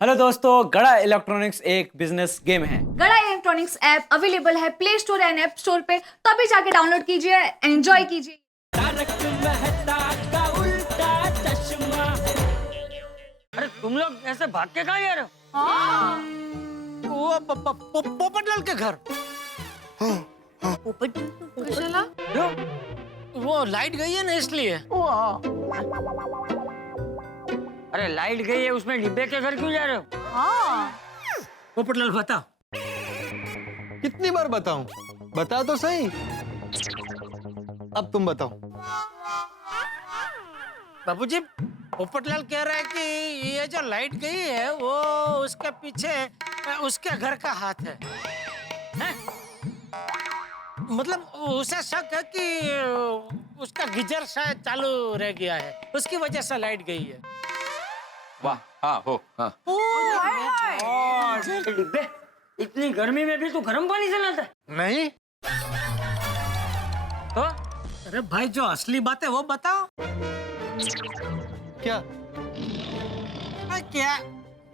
Hello दोस्तों, गड़ा electronics एक बिजनेस गेम है। गड़ा इलेक्ट्रॉनिक्स ऐप अवेलेबल है play store and app store पे, तो अभी जाके डाउनलोड कीजिए, एंजॉय कीजिए। अरे तुम लोग ऐसे भाग के कहाँ जा रहे हो? वो पोपटलाल के घर। क्यों? वो लाइट गई है ना इसलिए। अरे लाइट गई है, उसमें डिब्बे के घर क्यों जा रहे हो? पोपटलाल बता। कितनी बार बताऊं? बता तो सही। अब तुम बताओ। बाबूजी, पोपटलाल कह रहा है कि ये जो लाइट गई है वो उसके पीछे उसके घर का हाथ है। हैं? मतलब उसे शक है कि उसका गीजर शायद चालू रह गया है, उसकी वजह से लाइट गई है। वाह, हाँ हो, हाँ। ये डिब्बे इतनी गर्मी में भी तू गर्म पानी से नहाता है? नहीं, तो अरे भाई, जो असली बात है वो बताओ। क्या? क्या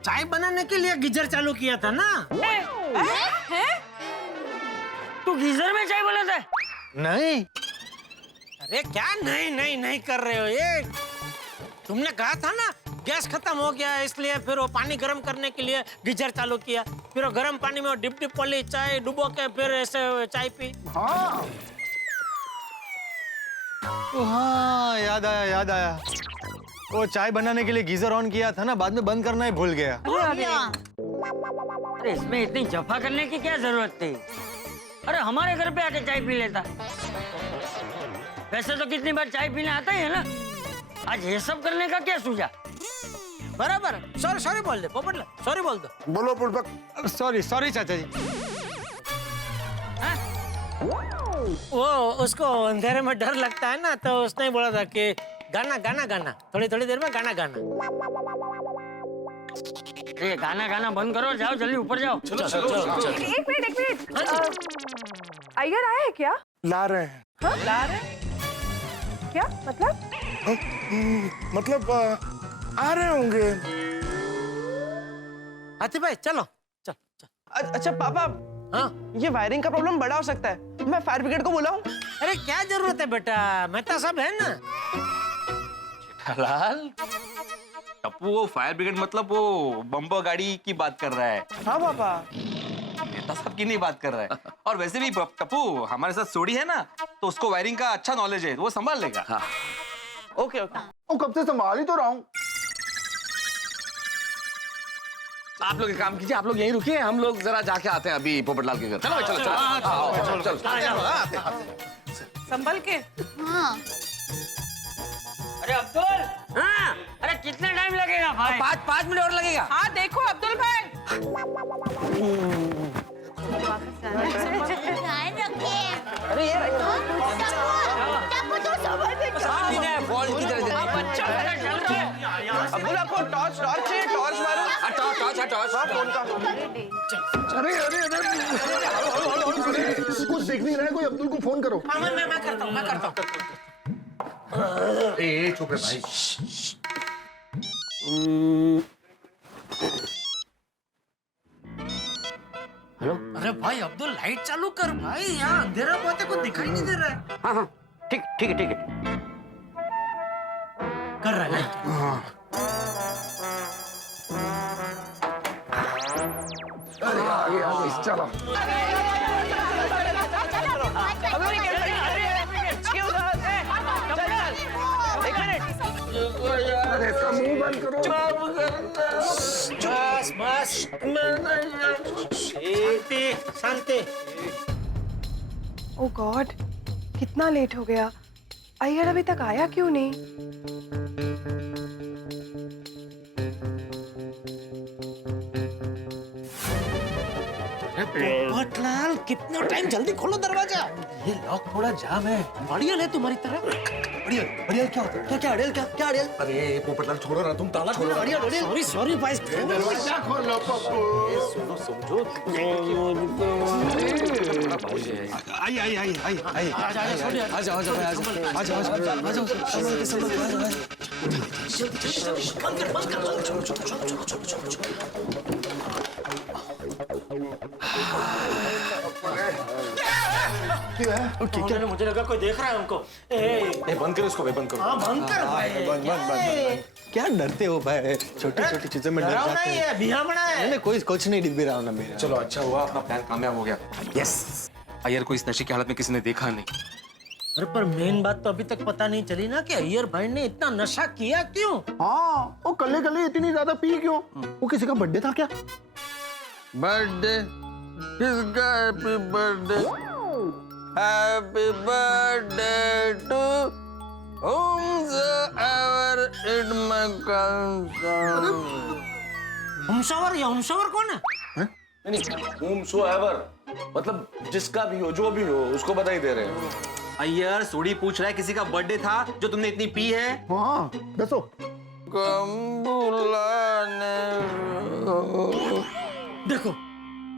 चाय बनाने के लिए गीजर चालू किया था ना? तू गीजर में चाय बनाता है? नहीं। अरे क्या नहीं नहीं नहीं कर रहे हो? ये तुमने कहा था ना गैस खत्म हो गया इसलिए फिर वो पानी गर्म करने के लिए गीजर चालू किया, फिर वो गर्म पानी में डिप डिप वाली चाय डुबो के फिर ऐसे चाय पी। हाँ, याद आया। वो चाय बनाने के लिए गीजर ऑन किया था ना, बाद में बंद करना ही भूल गया। अरे इसमें इतनी जफा करने की क्या जरूरत थी? अरे हमारे घर पे आके चाय पी लेता। वैसे तो कितनी बार चाय पीने आता ही है ना, आज ये सब करने का क्या सूझा? बराबर, सॉरी बोल दे पोपटलाल, सॉरी बोल दो। बोलो पुष्पक। सॉरी चाचा जी। वो उसको अंधेरे में डर लगता है ना, तो उसने बोला था कि गाना थोड़ी देर में गाना। ये गाना बंद करो, जाओ जल्दी ऊपर जाओ। चलो। एक मिनट अय्यर आया है क्या? ला रहे हैं। हाँ? ला रहे हैं? क्या मतलब? मतलब आ रहे होंगे। हाथी भाई चलो, चल। अच्छा पापा, हाँ? ये वायरिंग का प्रॉब्लम बड़ा हो सकता है, मैं फायर ब्रिगेड को बुलाऊं? अरे क्या जरूरत है बेटा, मेहता साहब है ना। लाल, टप्पू वो फायर ब्रिगेड मतलब वो बम्पर गाड़ी की बात कर रहा है। हाँ पापा। नेता साहब की नहीं बात कर रहा है। और वैसे भी टप्पू हमारे साथ सोडी है ना, तो उसको वायरिंग का अच्छा नॉलेज है, वो संभाल लेगा। हाँ। ओके। वो कब से संभाल ही तो रहा हूँ। आप लोग एक काम कीजिए, आप लोग यहीं रुकिए, हम लोग जरा जाके आते हैं अभी पोपटलाल के घर। चलो भाई, चलो। संभल के। हाँ। अरे अब्दुल, हाँ, अरे कितने टाइम लगेगा भाई? 5 मिनट और लगेगा। हाँ देखो अब्दुल भाई। अरे यार, बॉल की तरह अब्दुल आपको टॉर्च चाहिए? टॉर्च मारो। टॉर्च। हाँ, फोन का। अरे कुछ देख नहीं रहा है कोई, अब्दुल को फोन करो। हाँ, मैं करता हूँ। चुप है भाई। हेलो। अरे भाई अब्दुल, लाइट चालू कर भाई, यहाँ अंधेरा बहुत है, कुछ दिखाई नहीं दे रहा है। हाँ, ठीक है। कर रहा है लाइट। अरे आगे चलो। अरे इसका मुंह बंद करो। बस। शांति। ओह गॉड, कितना लेट हो गया। अय्यर अभी तक आया क्यों नहीं? पोपटलाल, कितना टाइम, जल्दी खोलो दरवाजा। ये लॉक थोड़ा जाम है। बढ़िया है तुम्हारी तरह। अड़ियल अड़ियल क्या होता है? क्या क्या अड़ियल क्या अड़ियल? अरे पोपटलाल छोड़ो ना, तुम ताला खोलो। सॉरी सॉरी भाई। दरवाजा खोल लो पप्पू। समझो। आई आई आई आई आई आ जाओ आ जाओ आ जाओ आ जाओ आ जाओ संभल के संभल के आ जाओ। क्या है? क्या मुझे लगा कोई देख रहा है हमको। ए बंद करो इसको, बंद करो। हाँ बंद कर भाई। क्या डरते हो भाई? छोटी छोटी चीजों में डर डरावना जाते ही हैं। है, बिहामणा है। नहीं कोई कुछ नहीं डिब्बी रहा ना मेरा। चलो अच्छा हुआ, अपना प्लान कामयाब हो गया। यस, अय्यर को इस नशे की हालत में किसी ने देखा नहीं। अरे पर मेन बात तो अभी तक पता नहीं चली ना कि अय्यर भाई ने इतना नशा किया क्यों? हाँ, वो कल्ले इतनी ज्यादा पी क्यों? वो किसी का बर्थडे था क्या? बर्थडे किसका? Happy birthday, happy birthday to whomsoever it may concern। Whomsoever या हमशवर कौन है? नहीं, whomsoever मतलब जिसका भी हो, जो भी हो, उसको बधाई दे रहे हैं। अय्यर सोडी पूछ रहा है किसी का बर्थडे था जो तुमने इतनी पी है? हाँ, दसो। गम बुलाने देखो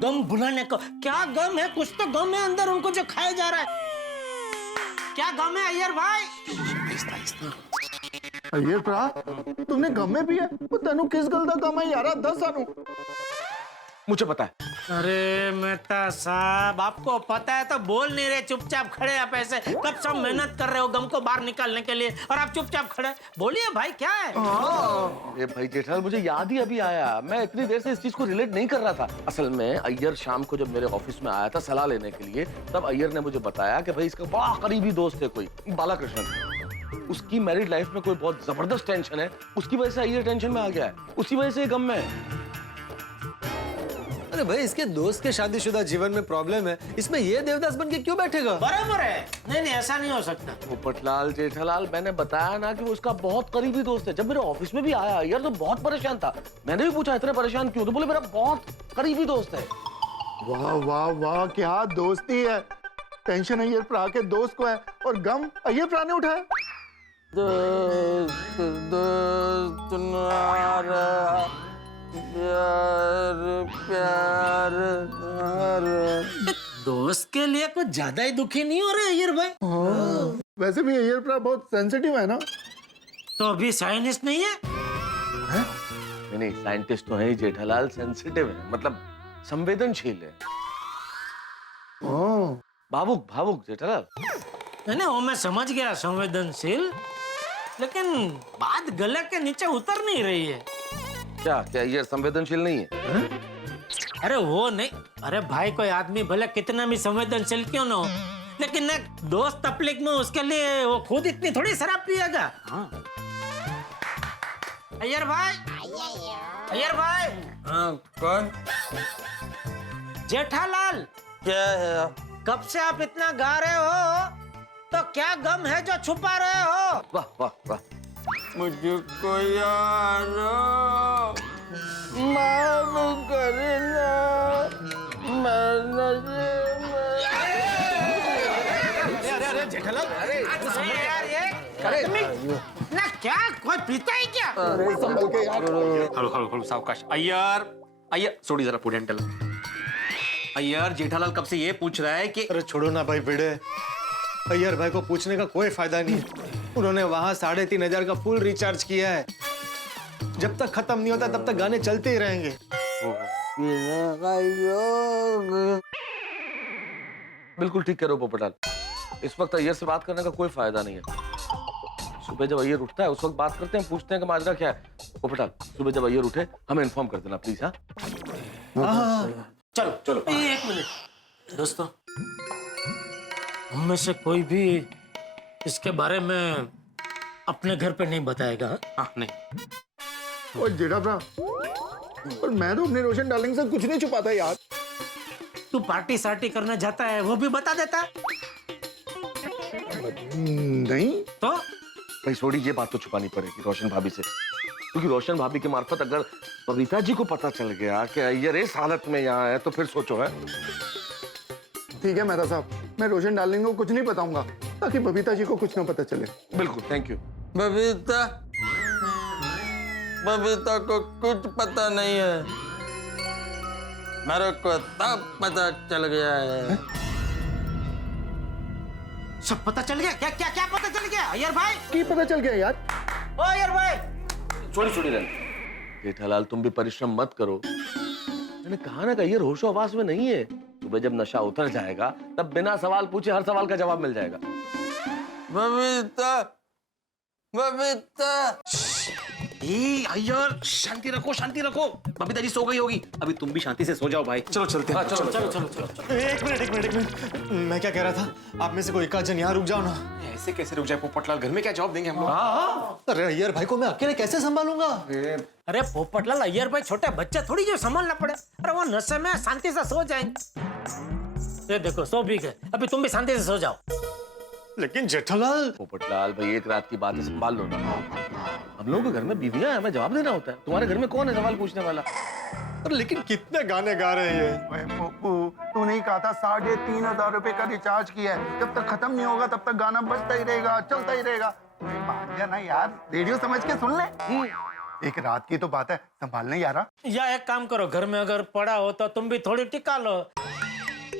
गम भुलाने को क्या गम है? कुछ तो गम है अंदर उनको जो खाया जा रहा है। क्या गम है अय्यर भाई? अय्यर भरा, तुमने गम में पिया? वो तेनू किस गल दा गम है यारा? दस सानू। मुझे पता है। अरे मेहता साहब, आपको पता है तो बोल नहीं रहे, चुपचाप खड़े आप ऐसे। कब सब मेहनत कर रहे हो गम को बाहर निकालने के लिए और आप चुपचाप खड़े। बोलिए भाई क्या है? अरे भाई जेठालाल, मुझे याद ही अभी आया। मैं इतनी देर से इस चीज को रिलेट नहीं कर रहा था। असल में अय्यर शाम को जब मेरे ऑफिस में आया था सलाह लेने के लिए, तब अय्यर ने मुझे बताया कि भाई इसका बड़ा करीबी दोस्त है कोई, बालाकृष्णन। उसकी मैरिड लाइफ में कोई बहुत जबरदस्त टेंशन है, उसकी वजह से अय्यर टेंशन में आ गया है, उसी वजह से ये गम में है। अरे भाई इसके दोस्त के शादीशुदा जीवन में प्रॉब्लम है, इसमें ये देवदास बन के क्यों बैठेगा? बराबर है। नहीं ऐसा नहीं हो सकता। पोपटलाल जेठालाल, मैंने बताया ना कि वो उसका बहुत करीबी दोस्त है। जब मेरे ऑफिस में भी आया यार तो बहुत परेशान था। मैंने भी पूछा इतने परेशान क्यों, तो बोले मेरा बहुत करीबी दोस्त है। वाह वाह वाह, क्या दोस्ती है। टेंशन अय्यर भरा के दोस्त को है और गम अय्यर भरा ने उठाया। दोस्त दोस्त नारा प्यार प्यार प्यार। दोस्त के लिए कुछ ज्यादा ही दुखी नहीं हो रहे अय्यर भाई? हाँ, वैसे भी अय्यर भरा बहुत सेंसिटिव है ना। तो अभी साइंटिस्ट नहीं है? नहीं साइंटिस्ट तो है ही जेठालाल, सेंसिटिव है मतलब संवेदनशील है। भावुक भावुक जेठालाल। नहीं वो मैं समझ गया संवेदनशील, लेकिन बात गले के नीचे उतर नहीं रही है। क्या क्या ये संवेदनशील नहीं है? अरे वो नहीं, अरे भाई कोई आदमी भले कितना भी संवेदनशील क्यों ना हो, लेकिन ना दोस्त तकलीफ में उसके लिए वो खुद इतनी थोड़ी शराब पिएगा। अय्यर भाई, अय्यर भाई। हाँ कौन? जेठालाल, क्या है? कब से आप इतना गा रहे हो, तो क्या गम है जो छुपा रहे हो? वाह वाह वाह। मुझको यारो माफ करना, मैं नशे ना क्या कोई पीता है क्या? संभल के यार। हलो सावकाश। अय्यर अय्यर सोडी जरा पुढे चलो। अय्यर जेठालाल कब से ये पूछ रहा है कि अरे छोड़ो ना भाई भिड़े, अय्यर भाई को पूछने का कोई फायदा नहीं। उन्होंने वहां 3500 का फुल रिचार्ज किया है। जब तक खत्म नहीं होता तब तक गाने चलते ही रहेंगे। बिल्कुल ठीक कह रहे हो पोपटलाल, इस वक्त अय्यर से बात करने का कोई फायदा नहीं है। सुबह जब अय्यर उठता है उस वक्त बात करते हैं, पूछते हैं कि माजरा क्या है। पोपटलाल सुबह जब अय्यर उठे हमें इन्फॉर्म कर देना प्लीज। हाँ चलो चलो एक मिनट दोस्तों, हम में से कोई भी इसके बारे में अपने घर पे नहीं बताएगा। हाँ नहीं। और जेठा भरा, और मैं तो अपने रोशन डार्लिंग से कुछ नहीं छुपाता यार। तू पार्टी सार्टी करने जाता है वो भी बता देता है? नहीं तो भाई सोडी ये बात तो छुपानी पड़ेगी रोशन भाभी से, क्योंकि रोशन भाभी के मार्फत अगर बबीता जी को पता चल गया कि अय्यर इस हालत में यहाँ है तो फिर सोचो है। ठीक है मेहता साहब, मैं रोशन डार्लिंग को कुछ नहीं बताऊंगा ताकि बबीता जी को कुछ ना पता चले। बिल्कुल, थैंक यू। बबीता बबीता को कुछ पता नहीं है, मेरे को तब पता चल गया है। सब पता चल गया? क्या क्या क्या पता चल गया अय्यर भाई? की पता चल गया यार। ओ अय्यर भाई, छोड़ी रहने। जेठालाल तुम भी परिश्रम मत करो। मैंने कहा ना कि अय्यर होशो हवास में नहीं है। सुबह जब नशा उतर जाएगा तब बिना सवाल पूछे हर सवाल का जवाब मिल जाएगा। बबीता बबीता अय्यर शांति रखो, शांति रखो। बबीता जी सो गई होगी, अभी तुम भी शांति से सो जाओ भाई। चलो चलते हैं। चलो चलो चलो। एक मिनट, मैं क्या कह रहा था, आप में से कोई एक आध जन यहाँ रुक जाओ ना। ऐसे कैसे रुक जाए पोपटलाल, घर में क्या जवाब देंगे हम लोग? अरे अय्यर भाई को मैं अकेले कैसे संभालूंगा? अरे पोपटलाल, अय्यर भाई छोटे बच्चे थोड़ी जो संभालना पड़े। अरे वो नशे में शांति से सो जाएंगे। ये देखो सो भी गए, अभी तुम भी शांति से सो जाओ। लेकिन जेठालाल। पोपटलाल भाई, एक रात की बात है, संभाल लो ना। हम लोगों के घर में बीवियां हैं, हमें जवाब देना होता है। तुम्हारे घर में कौन है सवाल पूछने वाला? अरे लेकिन कितने गाने गा रहे हैं। ओए पप्पू, तू नहीं कहा था 3,500 रुपए का रिचार्ज किया है, जब तक खत्म नहीं होगा तब तक गाना बजता ही रहेगा, चलता ही रहेगा। अरे मान जा ना यार, रेडियो समझ के सुन ले। एक रात की तो बात है, संभालने यारा। या एक काम करो, घर में अगर पड़ा हो तो तुम भी थोड़ी टिका लो,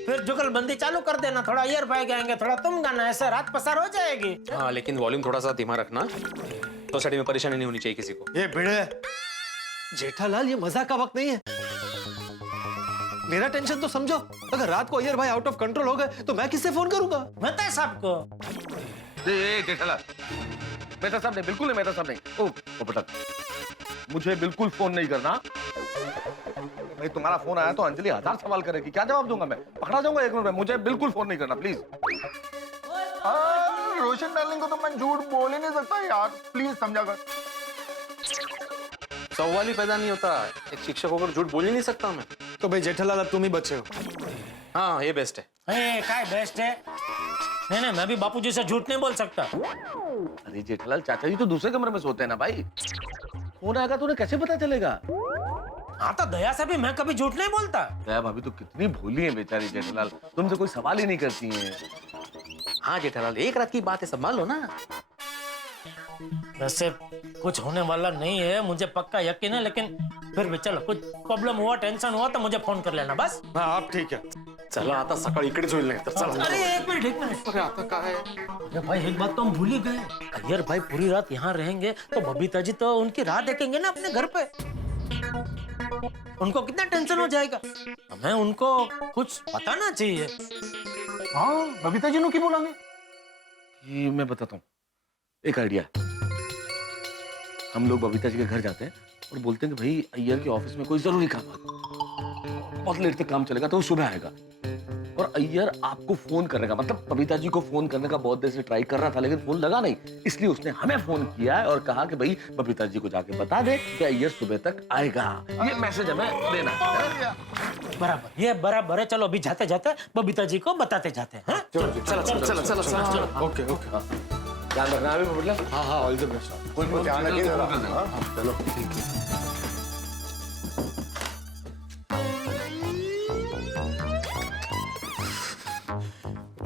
फिर जुगलबंदी चालू कर देना। थोड़ा अय्यर भाई गाएंगे, थोड़ा तुम गाना, ऐसे रात पसार हो जाएगी। हाँ, लेकिन वॉल्यूम थोड़ा सा धीमा रखना, सोसाइटी में परेशानी नहीं होनी चाहिए किसी को। ये भिड़े जेठालाल, ये मजाक का वक्त नहीं है। मेरा टेंशन तो समझो। अगर रात को अय्यर भाई आउट ऑफ कंट्रोल हो गए तो मैं किससे फोन करूंगा? मेहता साहब को। जेठालाल, मेहता साहब नहीं, बिल्कुल नहीं मेहता साहब नहीं। ओ पोपटलाल, मुझे बिल्कुल फोन नहीं करना। भाई तुम्हारा फोन आया तो अंजलि 1000 सवाल करेगी, क्या जवाब दूंगा मैं? पकड़ा जाऊंगा 1 मिनट में। मुझे बिल्कुल फोन नहीं करना प्लीज। रोशन डार्लिंग को तो मैं झूठ बोल ही नहीं सकता यार, प्लीज समझा कर। सवाल ही पैदा नहीं होता। एक शिक्षक होकर झूठ बोल ही नहीं सकता मैं। तो भाई जेठालाल, अब तुम ही बचे हो। हाँ, ये बेस्ट है। काय बेस्ट है? नहीं, मैं भी बापूजी से झूठ नहीं बोल सकता। अरे जेठालाल, चाचा जी तो दूसरे कमरे में सोते हैं ना भाई। फोन आएगा तो उन्हें कैसे पता चलेगा? हाँ, तो दया से भी मैं कभी झूठ नहीं बोलता। दया भाभी तो कितनी भोली है बेचारी जेठालाल, तुमसे कोई सवाल ही नहीं करती हैं। हाँ जेठालाल, एक रात की बात है, संभाल लो ना। वैसे कुछ होने वाला नहीं है, मुझे पक्का यकीन है, लेकिन फिर भी चलो, कुछ प्रॉब्लम हुआ, टेंशन हुआ तो मुझे फोन कर लेना बस। हाँ, आप ठीक है। चला आता सकाळी इकडेच होईल नाही तर चला। अरे एक मिनट। अरे आता काय? अरे भाई, एक बात तो हम भूल ही गए। अय्यर भाई पूरी रात यहाँ रहेंगे तो बबीता जी तो उनकी राह देखेंगे ना अपने घर पे। उनको कितना टेंशन हो जाएगा। हमें उनको कुछ बताना चाहिए। हाँ, बबीता जी की बोलेंगे। ये मैं बताता हूँ, एक आइडिया। हम लोग बबीता जी के घर जाते हैं और बोलते हैं कि भाई अय्यर के ऑफिस में कोई जरूरी काम है, बहुत लेट तक काम चलेगा तो वो सुबह आएगा। और अय्यर आपको फोन करने का, मतलब बबीता जी को फोन करने का बहुत देर से ट्राई कर रहा था लेकिन फोन लगा नहीं, इसलिए उसने हमें फोन किया है और कहा कि भाई बबीता जी को जाके बता दे कि अय्यर सुबह तक आएगा। ये मैसेज हमें देना है। बराबर, ये बराबर है। चलो अभी जाते जाते बबीता जी को बताते जाते हैं। चला। ओके। ध्यान रखना अभी पोपटलाल। हाँ, ऑल द बेस्ट। कोई ध्यान रखिए जरा। चलो ठीक है।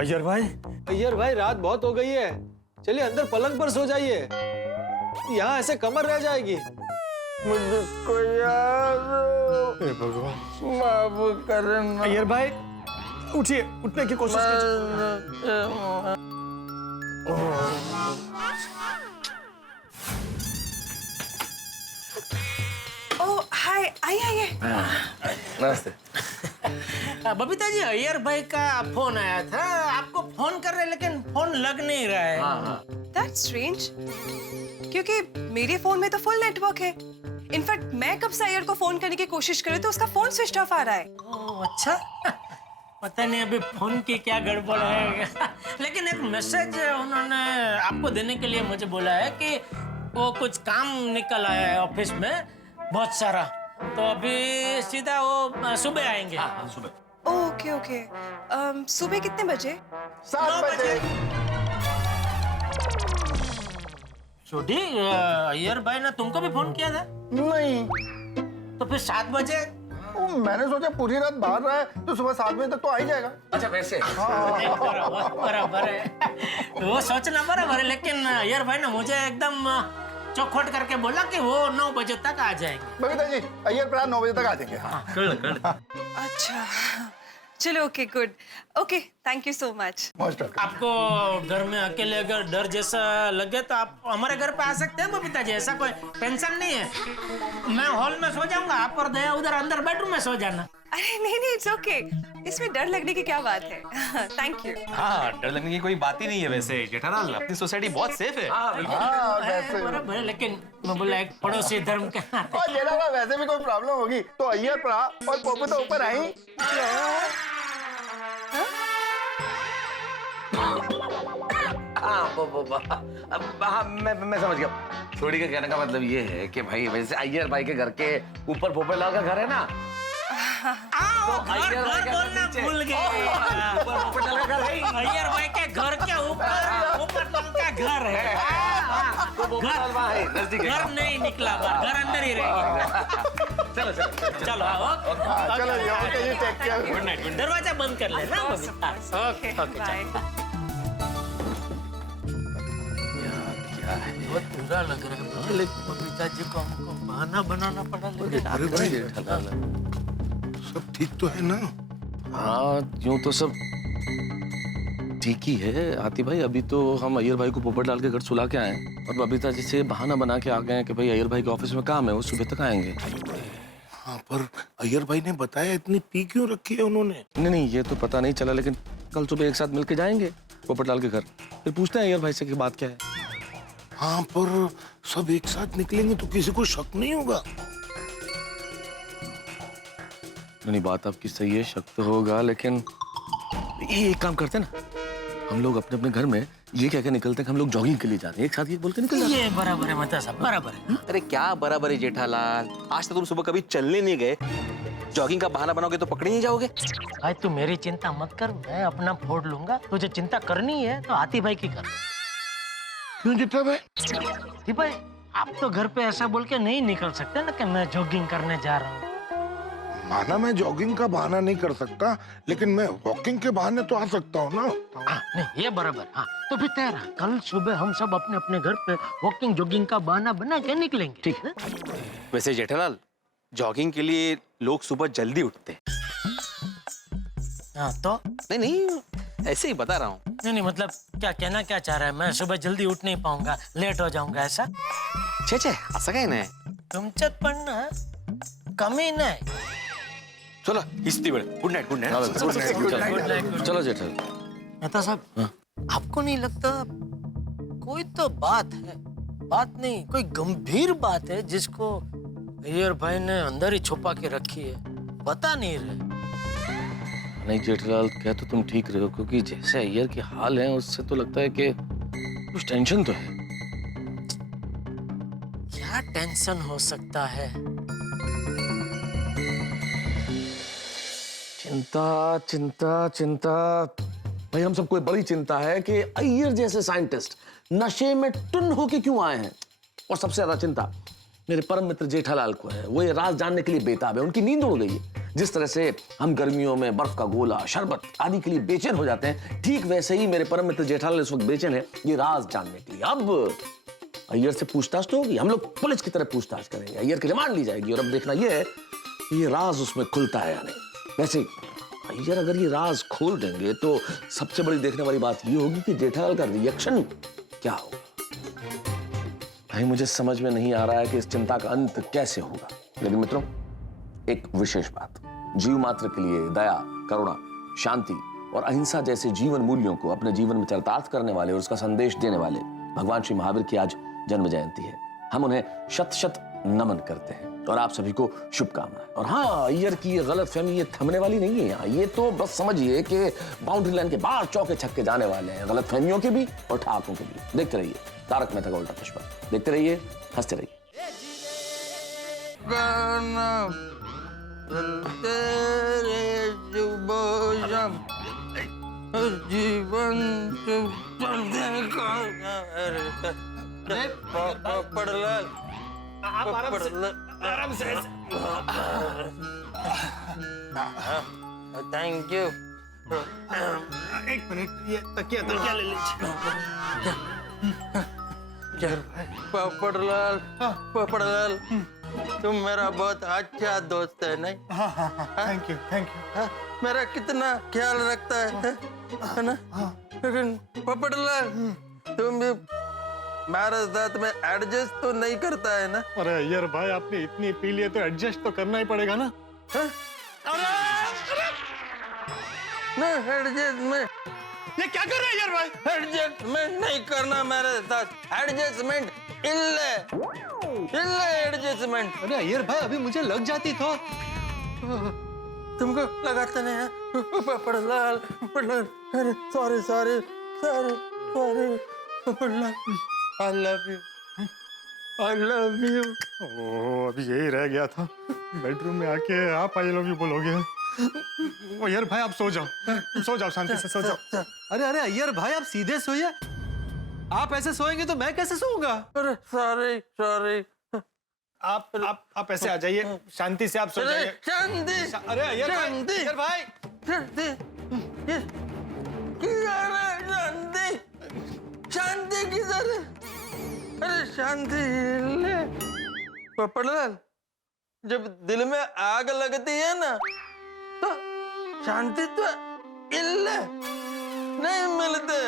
अय्यर भाई, रात बहुत हो गई है, चलिए अंदर पलंग पर सो जाइए, यहाँ ऐसे कमर रह जाएगी। मुझको यार भगवान, माफ करना। अय्यर भाई उठिए, उठने की कोशिश कीजिए। ओह हाय, आइए। नमस्ते। बबीता जी, अय्यर भाई का फोन आया था, आपको फोन कर रहे लेकिन फोन लग नहीं रहा है। दैट्स स्ट्रेंज, क्योंकि मेरे फोन में तो फुल नेटवर्क है। इनफैक्ट मैं कब से अय्यर को फोन करने की कोशिश कर रही तो उसका फोन स्विच ऑफ आ रहा है। ओह अच्छा। पता नहीं अभी फोन की क्या गड़बड़ है। लेकिन एक मैसेज उन्होंने आपको देने के लिए मुझे बोला है कि वो कुछ काम निकल आया है ऑफिस में बहुत सारा, तो अभी सीधा वो सुबह आएंगे। हाँ, सुबह। ओके। सुबह कितने बजे? 7 बजे। छोटी, अय्यर भाई ने तुमको भी फोन किया था? नहीं। तो फिर 7 बजे? मैंने सोचा पूरी रात बाहर रहा है तो सुबह 7 बजे तक तो आ ही जाएगा। अच्छा वैसे बराबर है, वो सोचना बराबर है, लेकिन यार भाई ना मुझे एकदम चौखट करके बोला कि वो 9 बजे तक आ जाएंगे। बबीता जी अय्यर प्रा 9 बजे तक आ जाएंगे। हाँ। अच्छा चलो okay good okay thank you so much. Most welcome. आपको घर में अकेले अगर डर जैसा लगे तो आप हमारे घर पे आ सकते हैं बबीता जी, ऐसा कोई टेंशन नहीं है। मैं हॉल में सो जाऊंगा, आप और दया उधर अंदर बेडरूम में सो जाना। अरे नहीं इट्स ओके इसमें डर लगने की क्या बात है। Thank you. हाँ, डर लगने की कोई बात ही नहीं है वैसे जेठालाल, अपनी सोसाइटी बहुत सेफ है। हाँ वैसे बराबर है, लेकिन मैं बोला एक पड़ोसी धर्म के नाते। और जेठालाल वैसे भी कोई प्रॉब्लम होगी तो अय्यर प्रा और पप्पू तो ऊपर आई। हाँ मैं समझ गया। छोड़ी के कहने का मतलब ये है कि भाई वैसे अय्यर भाई के घर के ऊपर पोपटलाल का घर है ना, घर बोलना भूल गए। पोपटलाल का घर है। अय्यर भाई के घर के ऊपर पोपटलाल का घर है। तो पोपटलाल वहाँ है, नजदीक है। घर नहीं निकला बाहर, घर अंदर ही रहेगा। चलो चलो आओ। चलो ओके जी टेक केयर। Good night. दरवाजा बंद कर लेना। Okay bye. बहुत बुरा लग रहा है, लेकिन बबीता जी को हमको बहाना बनाना पड़ा। सब ठीक तो है ना? हाँ यूं तो सब ठीक ही है आती भाई। अभी तो हम अय्यर भाई को पोपटलाल के घर सुला के आए और बबीता जी से बहाना बना के आ गए कि भाई अय्यर भाई के ऑफिस में काम है, वो सुबह तक आएंगे। हाँ पर अय्यर भाई ने बताया इतनी पी क्यों रखी है उन्होंने? नहीं ये तो पता नहीं चला, लेकिन कल सुबह एक साथ मिलके जाएंगे पोपटलाल के घर, फिर पूछते हैं अय्यर भाई से कि बात क्या है। हाँ पर सब एक साथ निकलेंगे तो किसी को शक नहीं होगा? नहीं बात आपकी सही है, शक तो होगा, लेकिन ये एक काम करते हैं ना, हम लोग अपने अपने घर में ये क्या क्या निकलते हैं कि हम लोग जॉगिंग के लिए जाते हैं, एक साथ ये बोल के निकल जाते हैं। ये बराबर है, मतलब सब बराबर है। अरे क्या बराबर है जेठालाल, आज तक तुम सुबह कभी चलने नहीं गए, जॉगिंग का बहाना बनाओगे तो पकड़े नहीं जाओगे। भाई तू मेरी चिंता मत कर, मैं अपना फोड़ लूंगा। तुझे चिंता करनी है तो आती भाई की कर। क्यों जेठा भाई? आती भाई आप तो घर पे ऐसा बोल के नहीं निकल सकते ना कि मैं जॉगिंग करने जा रहा हूँ। माना मैं जॉगिंग का बहाना नहीं कर सकता, लेकिन मैं वॉकिंग के बहाने तो आ सकता हूँ ना। नहीं ये बराबर। हाँ तो फिर तेरा कल सुबह हम सब अपने अपने घर पे वॉकिंग जॉगिंग का बहाना बना के निकलेंगे, ठीक है? वैसे जेठालाल जॉगिंग के लिए लोग सुबह जल्दी उठते हैं। हाँ तो नहीं ऐसे ही बता रहा हूँ। नहीं मतलब क्या कहना क्या चाह रहा है, मैं सुबह जल्दी उठ नहीं पाऊंगा, लेट हो जाऊंगा ऐसा? छे असं काय नाही। तुमच्यात पण ना कमी नाही। चलो हिस्ती वेळ। Good night good night. चलो जेठा। मेहता साहब आपको नहीं लगता कोई तो बात है, बात नहीं कोई गंभीर बात है जिसको अय्यर भाई ने अंदर ही छुपा के रखी है, बता नहीं रहे? नहीं जेठलाल कह तो तुम ठीक रहे हो, क्योंकि जैसे अय्यर के हाल है उससे तो लगता है कि कुछ टेंशन तो है। क्या टेंशन हो सकता है? चिंता चिंता चिंता भाई हम सबको बड़ी चिंता है कि अय्यर जैसे साइंटिस्ट नशे में टुन होके क्यों आए हैं। और सबसे ज्यादा चिंता मेरे परम मित्र जेठालाल को है, वो ये राज जानने के लिए बेताब है, उनकी नींद उड़ गई है। जिस तरह से हम गर्मियों में बर्फ का गोला शरबत आदि के लिए बेचैन हो जाते हैं, ठीक वैसे ही मेरे परम मित्र जेठालाल इस वक्त बेचैन है ये राज जानने के लिए। अब अय्यर से पूछताछ तो होगी, हम लोग पुलिस की तरह पूछताछ करेंगे, अय्यर की रिमांड ली जाएगी और अब देखना यह है कि ये राज उसमें खुलता है या नहीं। वैसे अय्यर अगर ये राज खोल देंगे तो सबसे बड़ी देखने वाली बात ये होगी कि जेठालाल का रिएक्शन क्या होगा। भाई मुझे समझ में नहीं आ रहा है कि इस चिंता का अंत कैसे होगा, लेकिन मित्रों एक विशेष बात, जीव मात्र के लिए दया, करुणा, शांति और अहिंसा जैसे जीवन मूल्यों को अपने जीवन में चरितार्थ करने वाले और उसका संदेश देने वाले भगवान श्री महावीर की आज जन्म जयंती है। हम उन्हें शत शत नमन करते हैं और आप सभी को शुभकामनाएं। और हाँ अय्यर की ये गलत फहमी ये थमने वाली नहीं है यहाँ, ये तो बस समझिए कि बाउंड्री लाइन के बाहर चौके छक्के जाने वाले हैं, गलत फहमियों के भी और ठहाकों के भी। देखते रहिए तारक मेहता का उल्टा चश्मा, देखते रहिए, हंसते रहिए। जीवन आराम से थैंक यू। एक मिनट, ये तकिया तकिया ले लीजिए। पोपटलाल, पोपटलाल, तुम मेरा बहुत अच्छा दोस्त है नहीं? Thank you, thank you. हाँ, मेरा कितना ख्याल रखता है ना? लेकिन पोपटलाल, तुम भी मेरे साथ में एडजस्ट तो नहीं करता है ना? अरे अय्यर भाई, आपने इतनी पी लिए तो एडजस्ट तो करना ही पड़ेगा ना। ना एडजस्टमेंट, ये क्या कर रहे हैं अय्यर भाई? एडजस्टमेंट नहीं करना मेरे साथ। एडजस्टमेंट इल्ले इल्ले एडजस्टमेंट। अरे अय्यर भाई, अभी मुझे लग जाती तो। तुमको लगाता नहीं है? पोपटलाल, पोपटलाल, अरे sorry sorry sorry sorry Popatlal, I love you, I love you. Oh, अभी यही रह गया था, बेडरूम में आके आप आई लव यू बोलोगे। अय्यर भाई, आप सो जाओ, शांति से सो जाओ। अरे अरे अय्यर भाई, आप सीधे सोइए। आप ऐसे सोएंगे तो मैं कैसे सोऊंगा? अरे सॉरी सॉरी। आप ऐसे आ जाइए, शांति से आप सो जाइए। शांति, अरे अय्यर भाई, शांति, अय्यर भाई, शांति, किधर है शांति? शांति किधर है? अरे शांति ले। पोपटलाल, जब दिल में आग लगती है ना, तो शांति तो इल्ले नहीं मिलते,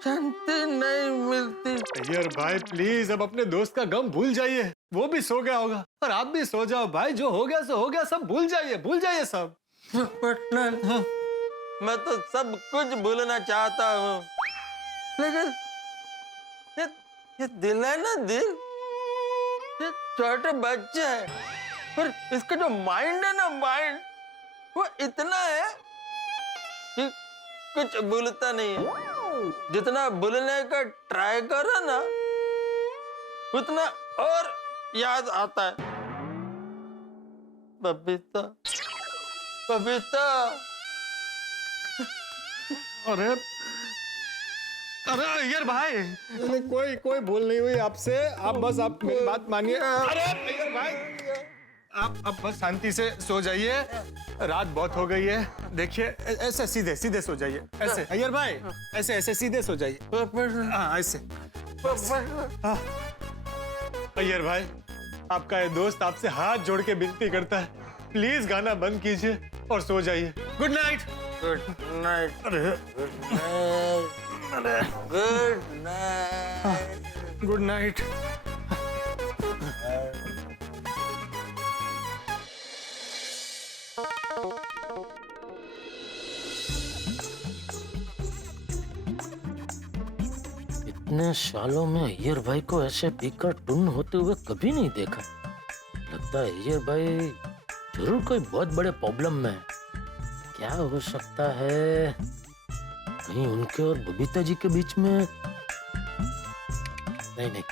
शांति नहीं मिलती। अय्यर भाई प्लीज, अब अपने दोस्त का गम भूल जाइए। वो भी सो गया होगा और आप भी सो जाओ भाई। जो हो गया सो हो गया, सब भूल जाइए सब। पोपटलाल, मैं तो सब कुछ भूलना चाहता हूँ, लेकिन ये दिल है ना, दिल, ये छोटे बच्चे है, और इसका जो माइंड है ना, माइंड, वो इतना है कि कुछ भूलता नहीं है। जितना भूलने का ट्राई करो ना, उतना और याद आता है। बबीता, बबीता। अरे अरे अय्यर भाई, कोई भूल नहीं हुई आपसे। आप मेरी बात मानिए। अरे अय्यर भाई, आप बस शांति से सो जाइए। रात बहुत हो गई है। देखिए, ऐसे सीधे सो जाइए। ऐसे अय्यर भाई, ऐसे सीधे सो जाइए। हाँ, ऐसे। हाँ। अय्यर भाई, आपका ये दोस्त आपसे हाथ जोड़ के विनती करता है, प्लीज गाना बंद कीजिए और सो जाइए। Good night. Good night. अरे गुड नाइट। Good night. इतने सालों में अय्यर भाई को ऐसे पीकर टुन होते हुए कभी नहीं देखा। लगता है अय्यर भाई जरूर कोई बहुत बड़े प्रॉब्लम में है। क्या हो सकता है? कहीं उनके और बबीता जी के बीच में? नहीं,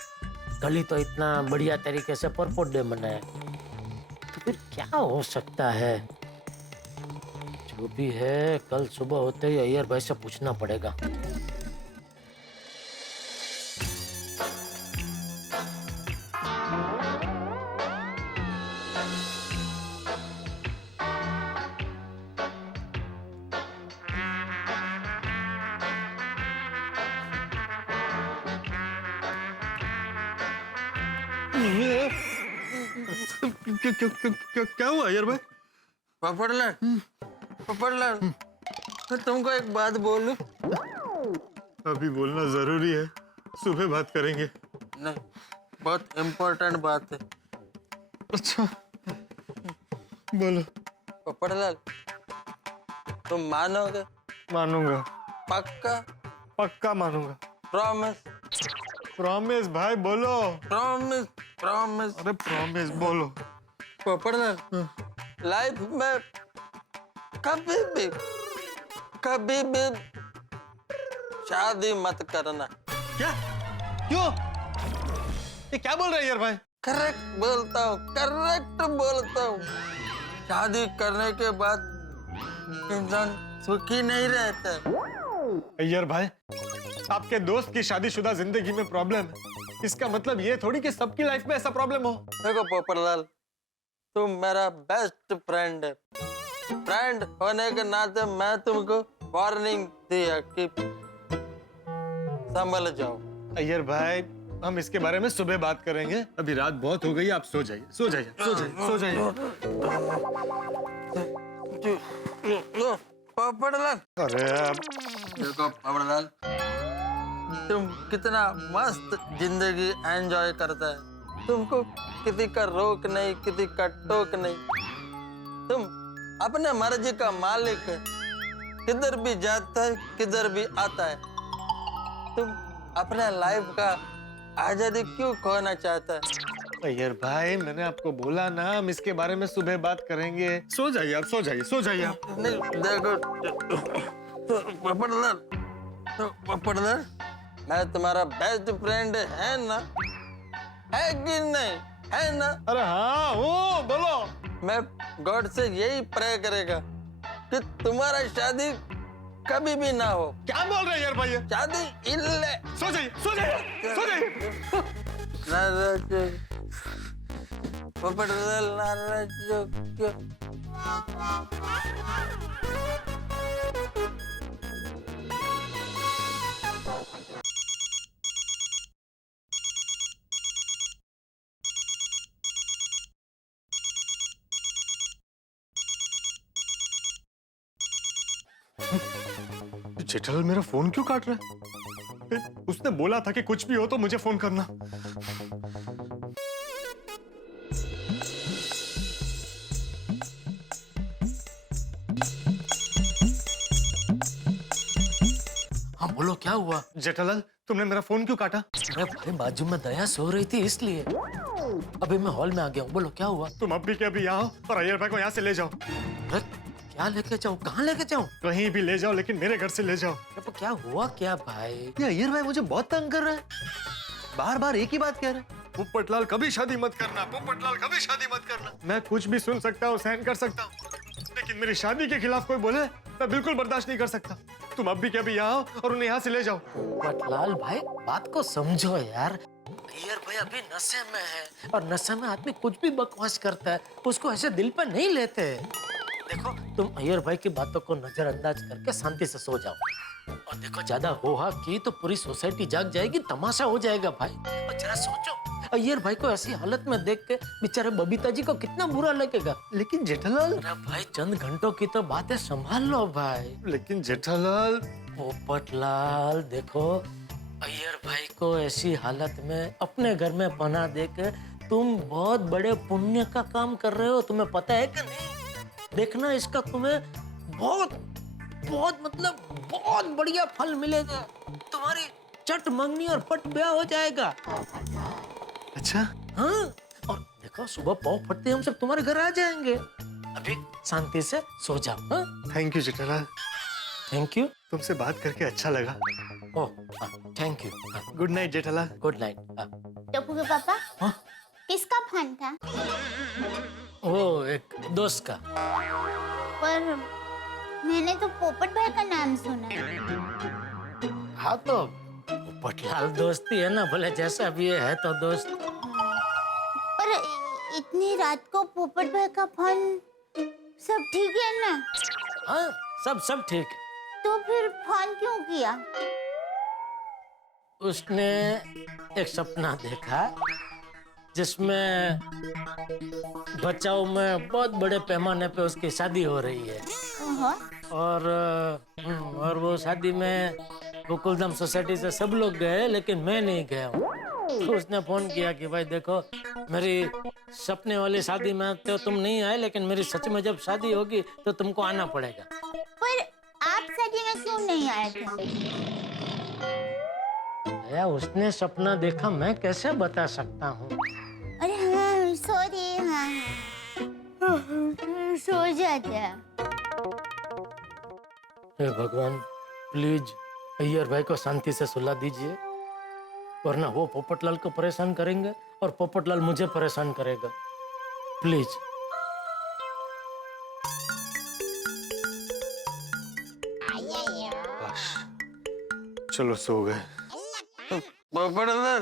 कल ही तो इतना बढ़िया तरीके से परपोट डे मनाया, तो फिर क्या हो सकता है? जो भी है, कल सुबह होते ही अय्यर भाई से पूछना पड़ेगा। क्या हुआ अय्यर भाई? पोपटलाल, पोपटलाल, मैं तुमको एक बात बोलूं? अभी बोलना जरूरी है, सुबह बात करेंगे। नहीं, बहुत इम्पोर्टेंट बात है। अच्छा, बोलो। पोपटलाल, तुम मानोगे? मानूंगा, पक्का? पक्का मानूंगा। प्रॉमिस? प्रॉमिस भाई, बोलो। Promise, promise. अरे प्रॉमिस बोलो। पोपटलाल, लाइफ में कभी भी शादी मत करना। क्या? क्यों? ये क्या बोल रहे हैं यार भाई? करेक्ट बोलता हूँ, करेक्ट बोलता हूँ। शादी करने के बाद इंसान सुखी नहीं रहता। अय्यर भाई, आपके दोस्त की शादीशुदा जिंदगी में प्रॉब्लम है, इसका मतलब ये थोड़ी कि सबकी लाइफ में ऐसा प्रॉब्लम हो। देखो पोपटलाल, तुम मेरा बेस्ट फ्रेंड है, फ्रेंड होने के नाते मैं तुमको वार्निंग दिया कि संभल जाओ। अय्यर भाई, हम इसके बारे में सुबह बात करेंगे। अभी रात बहुत हो गई, आप सो जाइए, सो जाइए, सो जाइए, सो जाइए। पोपटलाल, अरे देखो पोपटलाल, तुम कितना मस्त जिंदगी एंजॉय करता है। तुमको किसी का रोक नहीं, किसी का टोक नहीं। तुम अपने मर्जी का मालिक है, किधर भी जाता है, किधर भी आता है। तुम अपने लाइफ का आजादी क्यों खोना चाहता है? अय्यर भाई, मैंने आपको बोला ना, हम इसके बारे में सुबह बात करेंगे। सो जाइए आप, सो जाइए, सो जाइए आप। नहीं, देखो पोपटलाल, पोपटलाल, मैं तुम्हारा बेस्ट फ्रेंड है ना? है कि नहीं? है ना? अरे हाँ, वो बोलो। मैं गॉड से यही प्रे करेगा कि तुम्हारा शादी कभी भी ना हो। क्या बोल रहे हैं यार भाई? शादी इल्ले। सो जाइए, सो जाइए, सो जाइए। नाराज पोपटलाल, नाराज क्यों? जेठालाल मेरा फोन क्यों काट रहा है? उसने बोला था कि कुछ भी हो तो मुझे फोन करना। हाँ बोलो, क्या हुआ? जेठालाल, तुमने मेरा फोन क्यों काटा? अरे भाई, बाजू में दया सो रही थी इसलिए। अभी मैं हॉल में आ गया हूँ, बोलो क्या हुआ? तुम अभी के अभी यहाँ आओ और अय्यर भाई को यहाँ से ले जाओ। अरे क्या लेके जाऊँ? कहाँ लेके जाऊँ? कहीं भी ले जाओ, लेकिन मेरे घर से ले जाओ। अरे क्या हुआ क्या भाई? ये अय्यर भाई मुझे बहुत तंग कर रहा है, बार बार एक ही बात कह रहे हैं। पोपटलाल कभी शादी मत करना, पोपटलाल कभी शादी मत करना। मैं कुछ भी सुन सकता हूँ, सहन कर सकता हूँ, लेकिन मेरी शादी के खिलाफ कोई बोले मैं बिल्कुल बर्दाश्त नहीं कर सकता। तुम अभी के अभी यहाँ आओ और उन्हें यहाँ से ले जाओ। पोपटलाल भाई, बात को समझो यार। अय्यर भाई अभी नशे में है, और नशे में आदमी कुछ भी बकवास करता है, उसको ऐसे दिल पर नहीं लेते। देखो, तुम अय्यर भाई की बातों को नजरअंदाज करके शांति से सो जाओ। और देखो, ज्यादा होहा की तो पूरी सोसाइटी जाग जाएगी, तमाशा हो जाएगा भाई। और जरा सोचो, अय्यर भाई को ऐसी हालत में देख के बेचारे बबीता जी को कितना बुरा लगेगा। लेकिन जेठालाल, अरे भाई, चंद घंटों की तो बात है, संभाल लो भाई। लेकिन जेठालाल। पोपटलाल देखो, अय्यर भाई को ऐसी हालत में अपने घर में पनाह देके तुम बहुत बड़े पुण्य का काम कर रहे हो, तुम्हें पता है कि नहीं? देखना, इसका तुम्हें बहुत बहुत मतलब बहुत बढ़िया फल मिलेगा। तुम्हारी चट मंगनी और पट ब्याह हो जाएगा। अच्छा? हाँ, और देखो, सुबह पाँव फटते हम सब तुम्हारे घर आ जाएंगे। अभी शांति से सो जाओ। हाँ, thank you Jethalal, thank you. तुमसे बात करके अच्छा लगा। Oh, thank you. Good night Jethalal. Good night. Tappu के पापा, हाँ? किसका फोन था? वो एक दोस्त का। पर मैंने तो पोपट भाई का नाम सुना। हाँ तो पोपटलाल दोस्ती है ना, भले जैसा भी है तो दोस्त। पर इतनी रात को पोपट भाई का फोन, सब ठीक है ना? हाँ, सब ठीक है। तो फिर फोन क्यों किया? उसने एक सपना देखा जिसमें बचाओ में बहुत बड़े पैमाने पे उसकी शादी हो रही है। और वो शादी में गोकुलधाम सोसाइटी से सब लोग गए, लेकिन मैं नहीं गया हूँ। तो उसने फोन किया कि भाई देखो, मेरी सपने वाली शादी में तो तुम नहीं आए, लेकिन मेरी सच में जब शादी होगी तो तुमको आना पड़ेगा। पर आप शादी में क्यों नहीं आए थे? उसने सपना देखा, मैं कैसे बता सकता हूँ? अरे हाँ, सॉरी। हाँ, सो जाते। हे भगवान, प्लीज अय्यर भाई को शांति से सुला दीजिए, वरना वो पोपटलाल को परेशान करेंगे और पोपटलाल मुझे परेशान करेगा। प्लीज। चलो सो गए। पोपटलाल,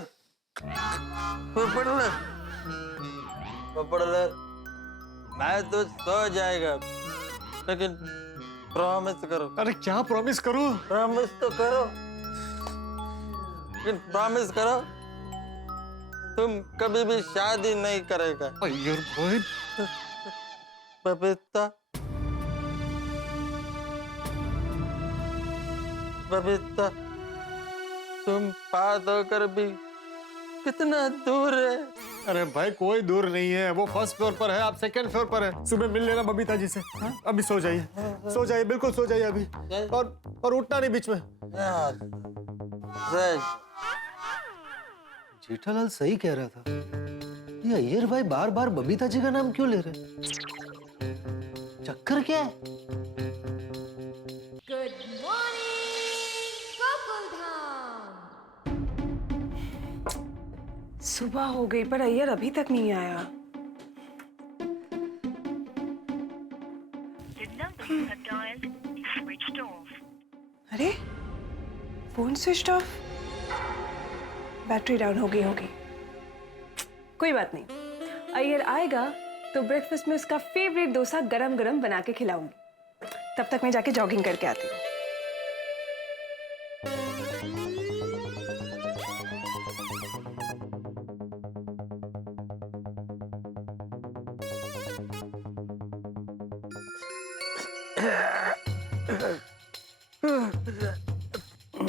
पोपटलाल, पोपटलाल, मैं तो सो जाएगा, लेकिन प्रॉमिस करो। अरे क्या प्रॉमिस करूं? प्रॉमिस तो करो, लेकिन प्रॉमिस करो तुम कभी भी शादी नहीं करेगा। अय्यर भाई, बबीता, बबीता, तुम बात होकर भी कितना दूर है। अरे भाई कोई दूर नहीं है, वो फर्स्ट फ्लोर पर है, आप सेकंड फ्लोर पर है। सुबह मिल लेना बबीता जी से। अभी सो जाइए, सो जाइए, बिल्कुल सो जाइए अभी। और उठना नहीं बीच में। जेठालाल सही कह रहा था, ये अय्यर भाई बार बार बबीता जी का नाम क्यों ले रहे? चक्कर क्या है? Good morning Gokuldham. सुबह हो गई पर अय्यर अभी तक नहीं आया। अरे phone switch off, battery down हो गई होगी। कोई बात नहीं, अय्यर आएगा तो ब्रेकफास्ट में उसका फेवरेट डोसा गरम गरम बना के खिलाऊंगी। तब तक मैं जाके जॉगिंग करके आती हूँ।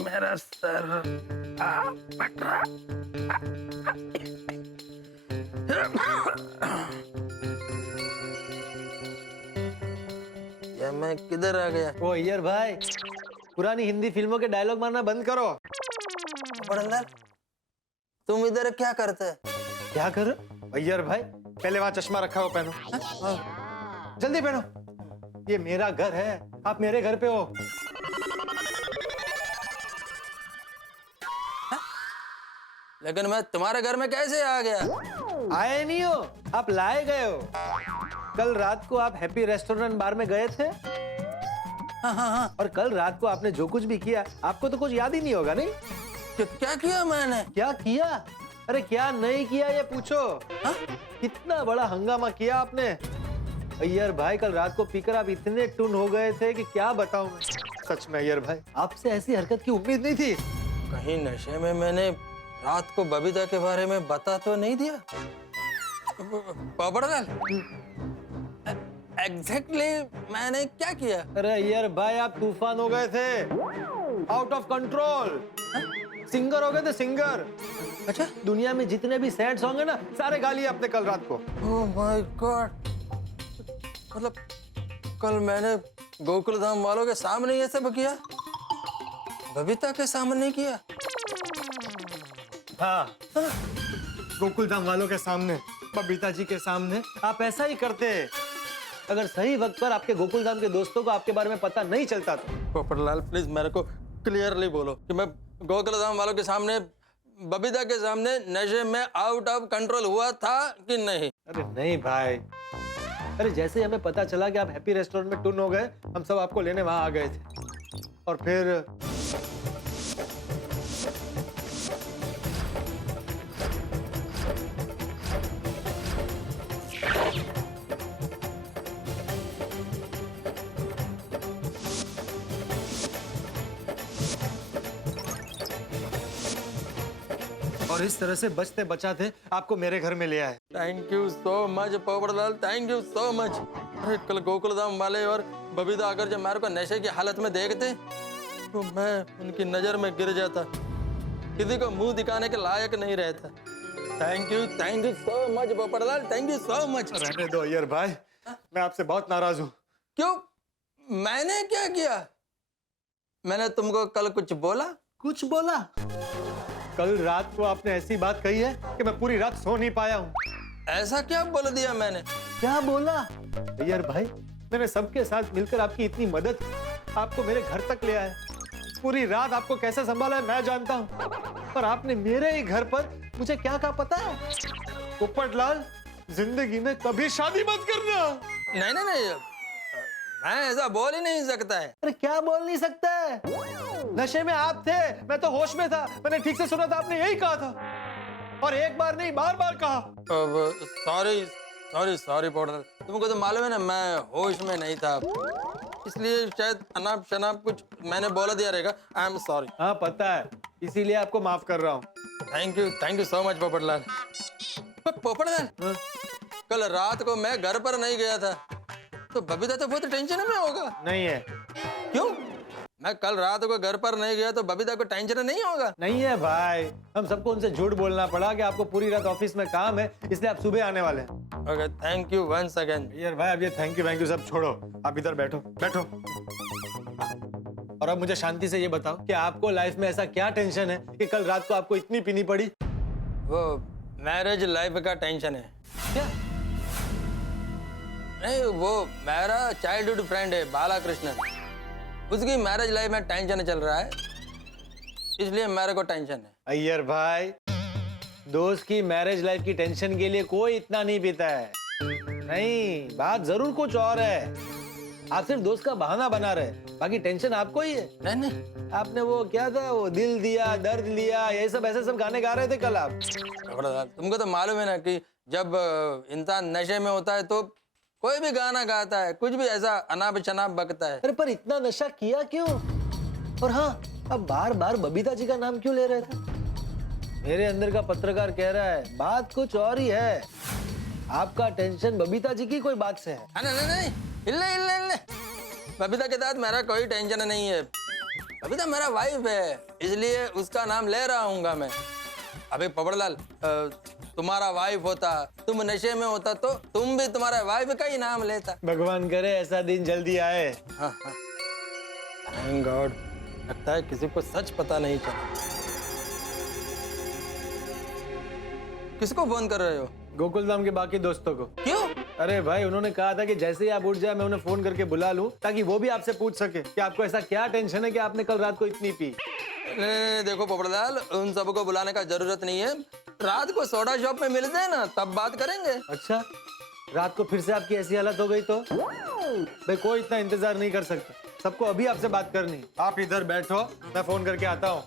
मेरा सर फट रहा। या मैं किधर आ गया? ओ अय्यर भाई, पुरानी हिंदी फिल्मों के डायलॉग मारना बंद करो। बड़ंदर, तुम इधर क्या करते? क्या कर? अय्यर भाई, पहले वहां चश्मा रखा हो पहनो। जल्दी पहनो, ये मेरा घर है, आप मेरे घर पे हो। लेकिन मैं तुम्हारे घर में कैसे आ गया? आए नहीं हो, आप लाए गए हो। कल रात को आप हैप्पी रेस्टोरेंट बार में गए थे। हाँ। और कल रात को आपने जो कुछ भी किया, आपको तो कुछ याद ही नहीं होगा, नहीं? क्या किया मैंने? क्या किया? अरे क्या नहीं किया ये पूछो। हाँ? कितना बड़ा हंगामा किया आपने। अय्यर भाई, कल रात को पीकर आप इतने टुन हो गए थे कि क्या बताऊं मैं। सच में अय्यर भाई, आपसे ऐसी हरकत की उम्मीद नहीं थी। कहीं नशे में मैंने रात को बबीता के बारे में बता तो नहीं दिया? पोपटलाल, एग्जैक्टली मैंने क्या किया? अरे अय्यर भाई, आप तूफान हो गए थे, आउट ऑफ कंट्रोल। सिंगर हो गए थे, सिंगर। अच्छा, दुनिया में जितने भी सैड सॉन्ग है ना, सारे गा लिए आपने कल रात को। ओह माय गॉड, मतलब कल मैंने गोकुलधाम वालों के सामने ये सब किया, बबीता के सामने किया? हाँ, गोकुलधाम वालों के सामने, बबीता जी के सामने आप ऐसा ही करते। अगर सही वक्त पर आपके गोकुलधाम के दोस्तों को आपके बारे में पता नहीं चलता तो। पोपटलाल प्लीज मेरे को क्लियरली बोलो कि मैं गोकुलधाम वालों के सामने, बबीता के सामने नशे में आउट ऑफ कंट्रोल हुआ था कि नहीं? अरे नहीं भाई, अरे जैसे ही हमें पता चला कि आप हैप्पी रेस्टोरेंट में टुन हो गए, हम सब आपको लेने वहां आ गए थे। और फिर और इस तरह से बचते बचाते आपको मेरे घर में ले आए। Thank you so much Popatlal, thank you so much. अरे कल गोकुलधाम वाले और बबीता अगर जब मेरे को नशे की हालत में देखते तो मैं उनकी नजर में गिर जाता, किसी को मुंह दिखाने के लायक नहीं रहता। Thank you so much Popatlal, thank you so much. रहने दो अय्यर भाई, मैं आपसे बहुत नाराज हूँ। क्यों? मैंने क्या किया? मैंने तुमको कल कुछ बोला? कुछ बोला? कल रात को आपने ऐसी बात कही है कि मैं पूरी रात सो नहीं पाया हूँ। ऐसा क्या बोल दिया मैंने? क्या बोला? अय्यर भाई, मैंने सबके साथ मिलकर आपकी इतनी मदद, आपको मेरे घर तक ले आया, पूरी रात आपको कैसे संभाला है मैं जानता हूँ, पर आपने मेरे ही घर पर मुझे क्या कहा पता है? पोपटलाल, जिंदगी में कभी शादी मत करना। नहीं, मैं ऐसा बोल ही नहीं सकता है। अरे क्या बोल नहीं सकता है? नशे में आप थे, मैं तो होश में था, मैंने ठीक से सुना था, आपने यही कहा था। और एक बार नहीं, बार बार कहा। अब सॉरी सॉरी सॉरी पाउडर, तुमको तो मालूम है ना मैं होश में नहीं था, इसलिए शायद अनाप शनाप कुछ मैंने बोला दिया रहेगा। I am sorry. हाँ पता है, इसीलिए आपको माफ कर रहा हूँ। Thank you so much Popatlal. Popatlal, कल रात को मैं घर पर नहीं गया था तो बबीता तो बहुत टेंशन में होगा। नहीं है। क्यों? मैं कल रात को घर पर नहीं गया तो बबीता को टेंशन नहीं होगा? नहीं है भाई, हम सबको उनसे झूठ बोलना पड़ा कि आपको पूरी रात ऑफिस में काम है, इसलिए आप सुबह आने वाले हैं। Okay, thank you once again. यार भाई अब ये थैंक यू सब छोड़ो, आप इधर बैठो बैठो। और अब मुझे शांति से ये बताओ कि आपको लाइफ में ऐसा क्या टेंशन है कि कल रात को आपको इतनी पीनी पड़ी? वो मैरिज लाइफ का टेंशन है। क्या? नहीं, वो मेरा चाइल्डहुड फ्रेंड है बाला कृष्णन, उसकी मैरिज लाइफ में टेंशन चल रहा है, इसलिए मेरे को टेंशन है। अय्यर भाई, दोस्त की मैरिज लाइफ की टेंशन के लिए कोई इतना नहीं पीता है। नहीं, बात जरूर कुछ और है। आप सिर्फ दोस्त का बहाना बना रहे, बाकी टेंशन आपको ही है। नहीं, आपने वो क्या था, वो दिल दिया दर्द लिया, ये सब ऐसे सब गाने गा रहे थे कल आप। तुमको तो मालूम है ना कि जब इंसान नशे में होता है तो कोई भी गाना गाता है, कुछ भी ऐसा अनाप शनाप बकता है। अरे पर इतना नशा किया क्यों? और हाँ, अब बार बार बबीता जी का नाम क्यों ले रहे थे? मेरे अंदर का पत्रकार कह रहा है बात कुछ और ही है। आपका टेंशन बबीता जी की कोई बात से है। नहीं, इल्ले। बबीता के साथ मेरा कोई टेंशन नहीं है। बबीता मेरा वाइफ है, इसलिए उसका नाम ले रहा हूँ मैं। अबे पोपटलाल, तुम्हारा वाइफ होता, तुम नशे में होता तो तुम भी तुम्हारा वाइफ का ही नाम लेता। भगवान करे ऐसा दिन जल्दी आए। हाँ। थैंक गॉड, लगता है किसी को सच पता नहीं चला। किसको फोन कर रहे हो? गोकुल धाम के बाकी दोस्तों को। क्यों? अरे भाई, उन्होंने कहा था कि जैसे ही आप उठ जाए मैं उन्हें फोन करके बुला लूं, ताकि वो भी आपसे पूछ सके कि आपको ऐसा क्या टेंशन है कि आपने कल रात को इतनी पी। नहीं, देखो पोपटलाल, उन सबको बुलाने का जरूरत नहीं है। रात को सोडा शॉप में मिलते हैं ना, तब बात करेंगे। अच्छा, रात को फिर से आपकी ऐसी हालत हो गई तो? भाई कोई इतना इंतजार नहीं कर सकता, सबको अभी आपसे बात करनी। आप इधर बैठो, मैं फोन करके आता हूँ।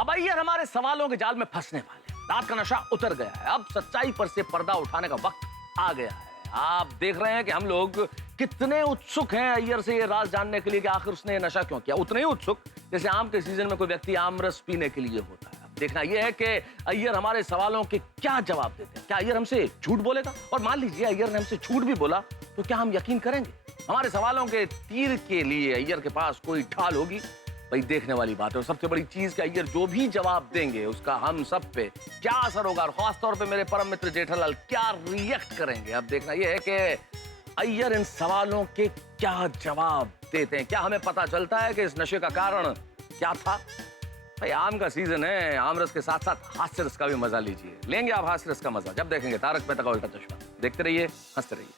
अब अय्यर हमारे सवालों के जाल में फंसने वाले हैं। रात का नशा उतर गया है, अब सच्चाई पर से पर्दा उठाने का वक्त आ गया है। आप देख रहे हैं कि हम लोग कितने उत्सुक हैं अय्यर से ये राज जानने के लिए कि आखिर उसने ये नशा क्यों किया। उतने ही उत्सुक जैसे आम के सीजन में कोई व्यक्ति आम रस पीने के लिए होता है। अब देखना यह है कि अय्यर हमारे सवालों के क्या जवाब देते हैं। क्या अय्यर हमसे झूठ बोलेगा? और मान लीजिए अय्यर ने हमसे झूठ भी बोला तो क्या हम यकीन करेंगे? हमारे सवालों के तीर के लिए अय्यर के पास कोई ढाल होगी? भाई देखने वाली बात है। और सबसे बड़ी चीज कि अय्यर जो भी जवाब देंगे उसका हम सब पे क्या असर होगा, और खासतौर पे मेरे परम मित्र जेठालाल क्या रिएक्ट करेंगे। अब देखना यह है कि अय्यर इन सवालों के क्या जवाब देते हैं। क्या हमें पता चलता है कि इस नशे का कारण क्या था? भाई आम का सीजन है, आम रस के साथ साथ हास्य रस का भी मजा लीजिए। लेंगे आप हास्य रस का मजा जब देखेंगे तारक मेहता का उल्टा चश्मा। देखते रहिए, हंसते रहिए।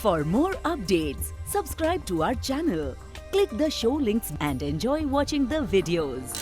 For more updates, subscribe to our channel, click the show links and enjoy watching the videos.